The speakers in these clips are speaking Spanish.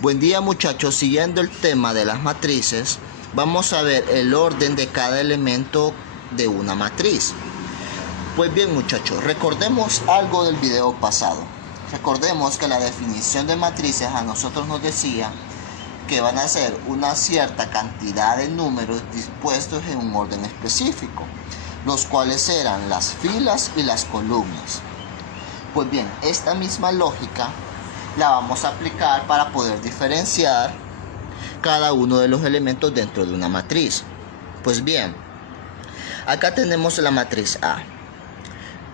Buen día muchachos, siguiendo el tema de las matrices, vamos a ver el orden de cada elemento de una matriz. Pues bien muchachos, recordemos algo del video pasado. Recordemos que la definición de matrices a nosotros nos decía que van a ser una cierta cantidad de números dispuestos en un orden específico, los cuales eran las filas y las columnas. Pues bien, esta misma lógica la vamos a aplicar para poder diferenciar cada uno de los elementos dentro de una matriz. Pues bien, acá tenemos la matriz A.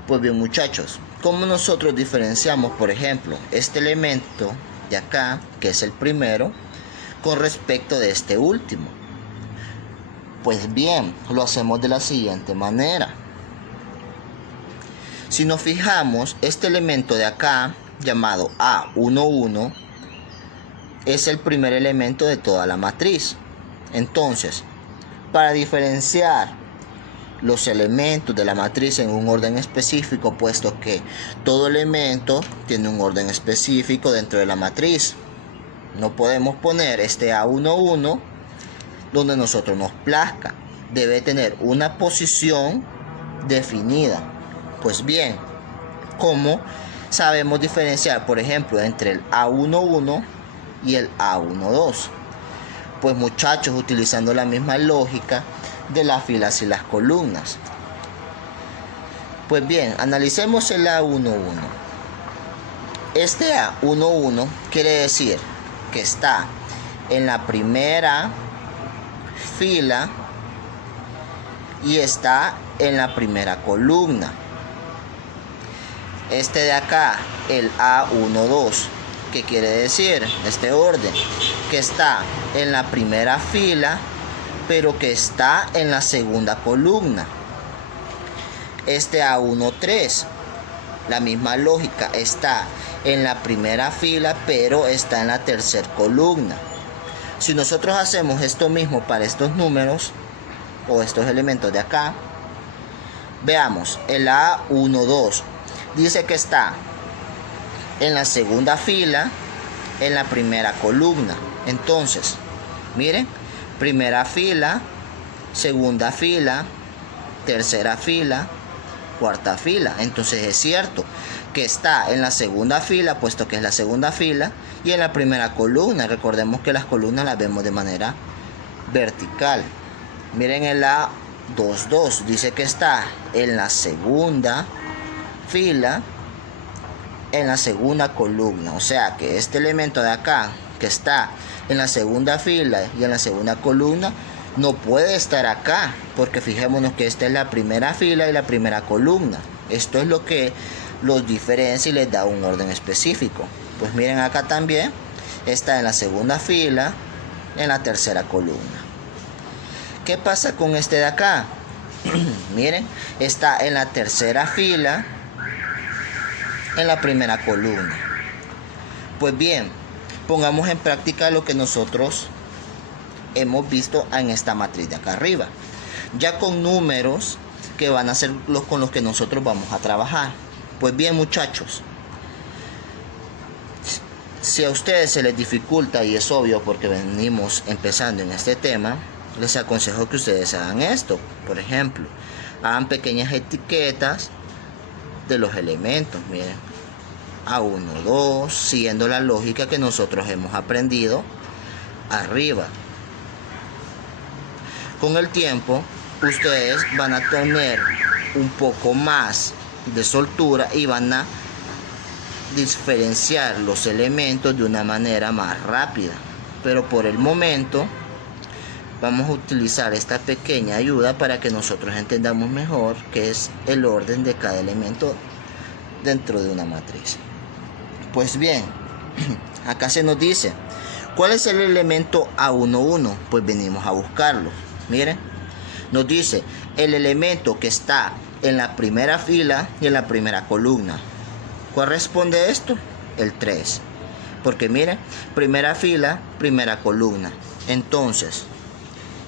Pues bien muchachos, ¿cómo nosotros diferenciamos, por ejemplo, este elemento de acá, que es el primero, con respecto de este último? Pues bien, lo hacemos de la siguiente manera. Si nos fijamos, este elemento de acá, llamado A11, es el primer elemento de toda la matriz. Entonces, para diferenciar los elementos de la matriz en un orden específico, puesto que todo elemento tiene un orden específico dentro de la matriz, no podemos poner este A11 donde nosotros nos plazca. Debe tener una posición definida. Pues bien, ¿cómo sabemos diferenciar, por ejemplo, entre el A11 y el A12? Pues muchachos, utilizando la misma lógica de las filas y las columnas. Pues bien, analicemos el A11. Este A11 quiere decir que está en la primera fila y está en la primera columna. Este de acá, el A12, ¿qué quiere decir? Este orden, que está en la primera fila, pero que está en la segunda columna. Este A13, la misma lógica, está en la primera fila, pero está en la tercera columna. Si nosotros hacemos esto mismo para estos números, o estos elementos de acá, veamos, el A12 dice que está en la segunda fila, en la primera columna. Entonces, miren, primera fila, segunda fila, tercera fila, cuarta fila. Entonces es cierto que está en la segunda fila, puesto que es la segunda fila, y en la primera columna. Recordemos que las columnas las vemos de manera vertical. Miren el A22, dice que está en la segunda fila, en la segunda columna. O sea que este elemento de acá, que está en la segunda fila y en la segunda columna, no puede estar acá, porque fijémonos que esta es la primera fila y la primera columna. Esto es lo que los diferencia y les da un orden específico. Pues miren, acá también está en la segunda fila, en la tercera columna. ¿Qué pasa con este de acá? Miren, está en la tercera fila, en la primera columna. Pues bien, pongamos en práctica lo que nosotros hemos visto en esta matriz de acá arriba, ya con números que van a ser los con los que nosotros vamos a trabajar. Pues bien muchachos, si a ustedes se les dificulta, y es obvio porque venimos empezando en este tema, les aconsejo que ustedes hagan esto. Por ejemplo, hagan pequeñas etiquetas de los elementos. Miren, A12, siguiendo la lógica que nosotros hemos aprendido arriba. Con el tiempo, ustedes van a tener un poco más de soltura y van a diferenciar los elementos de una manera más rápida. Pero por el momento vamos a utilizar esta pequeña ayuda para que nosotros entendamos mejor qué es el orden de cada elemento dentro de una matriz. Pues bien, acá se nos dice ¿cuál es el elemento A11? Pues venimos a buscarlo. Miren, nos dice el elemento que está en la primera fila y en la primera columna. ¿Cuál responde esto? El 3. Porque miren, primera fila, primera columna. Entonces,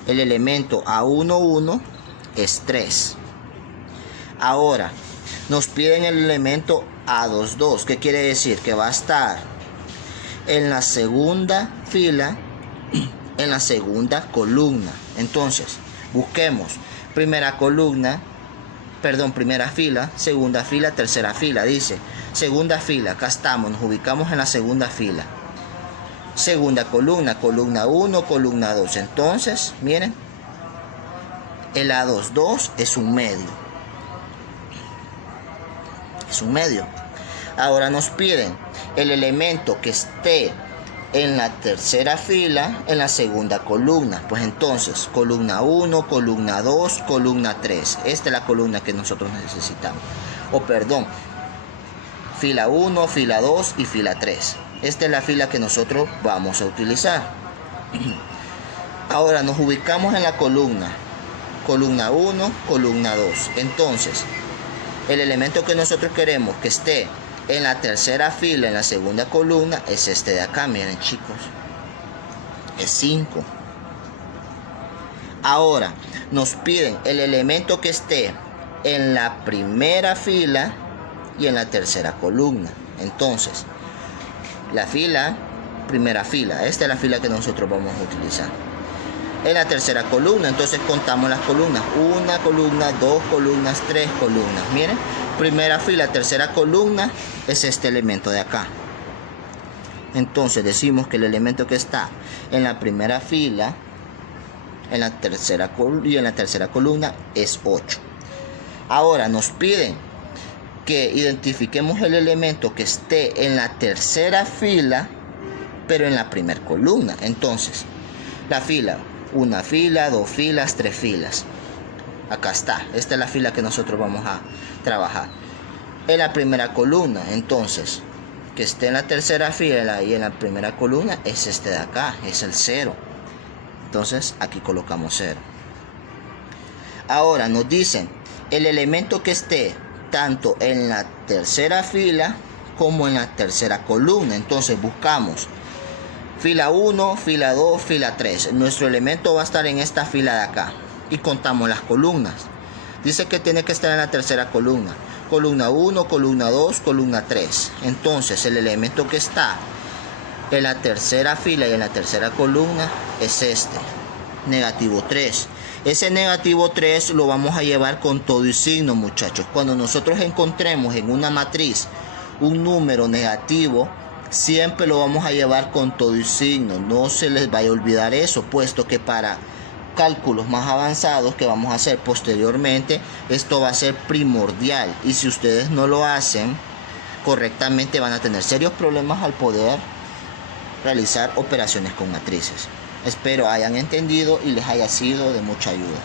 el elemento A11 es 3. Ahora, nos piden el elemento A22. ¿Qué quiere decir? Que va a estar en la segunda fila, en la segunda columna. Entonces, busquemos primera fila, segunda fila, tercera fila. Dice, segunda fila, acá estamos, nos ubicamos en la segunda fila. Segunda columna, columna 1, columna 2. Entonces, miren, el A22 es un medio. Es un medio. Ahora nos piden el elemento que esté en la tercera fila, en la segunda columna. Pues entonces, columna 1, columna 2, columna 3. Esta es la columna que nosotros necesitamos. Fila 1, fila 2 y fila 3. Esta es la fila que nosotros vamos a utilizar. Ahora nos ubicamos en la columna. Columna 1, columna 2. Entonces, el elemento que nosotros queremos que esté en la tercera fila, en la segunda columna, es este de acá, miren chicos. Es 5. Ahora, nos piden el elemento que esté en la primera fila y en la tercera columna. Entonces, la primera fila, esta es la fila que nosotros vamos a utilizar. En la tercera columna, entonces contamos las columnas. 1 columna, 2 columnas, 3 columnas. Miren, primera fila, tercera columna es este elemento de acá. Entonces decimos que el elemento que está en la primera fila, en la tercera columna es 8. Ahora nos piden que identifiquemos el elemento que esté en la tercera fila, pero en la primera columna. Entonces, la fila, una fila, 2 filas, 3 filas. Acá está, esta es la fila que nosotros vamos a trabajar. En la primera columna, entonces, que esté en la tercera fila y en la primera columna es este de acá, es el 0. Entonces, aquí colocamos 0. Ahora nos dicen el elemento que esté tanto en la tercera fila como en la tercera columna. Entonces buscamos fila 1, fila 2, fila 3. Nuestro elemento va a estar en esta fila de acá. Y contamos las columnas. Dice que tiene que estar en la tercera columna. Columna 1, columna 2, columna 3. Entonces el elemento que está en la tercera fila y en la tercera columna es este. Negativo 3. Ese negativo 3 lo vamos a llevar con todo y signo, muchachos. Cuando nosotros encontremos en una matriz un número negativo, siempre lo vamos a llevar con todo y signo. No se les vaya a olvidar eso, puesto que para cálculos más avanzados que vamos a hacer posteriormente, esto va a ser primordial. Y si ustedes no lo hacen correctamente, van a tener serios problemas al poder realizar operaciones con matrices. Espero hayan entendido y les haya sido de mucha ayuda.